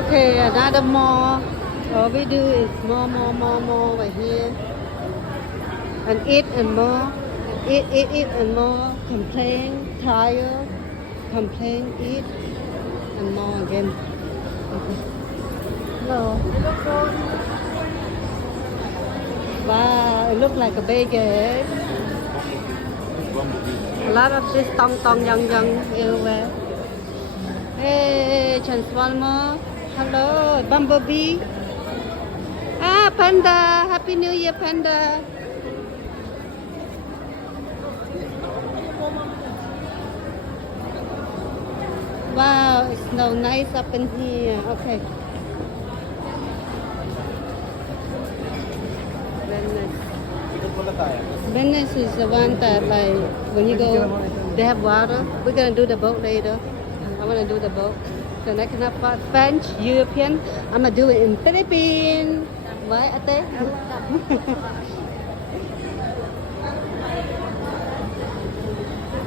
Okay, another more. All we do is more over here. And eat and more. Eat and more. Complain, tire, complain, eat, and more again. Okay. Hello. Wow, it looks like a bagel. A lot of this tong young everywhere. Hey, Transformer. Hello, Bumblebee. Ah, Panda. Happy New Year, Panda. Wow, it's so nice up in here. Okay. Venice. Venice is the one that like when you go, they have water. We're gonna do the boat later. I wanna do the boat. So I can have French, European. I'm gonna do it in Philippines. Right, Ate?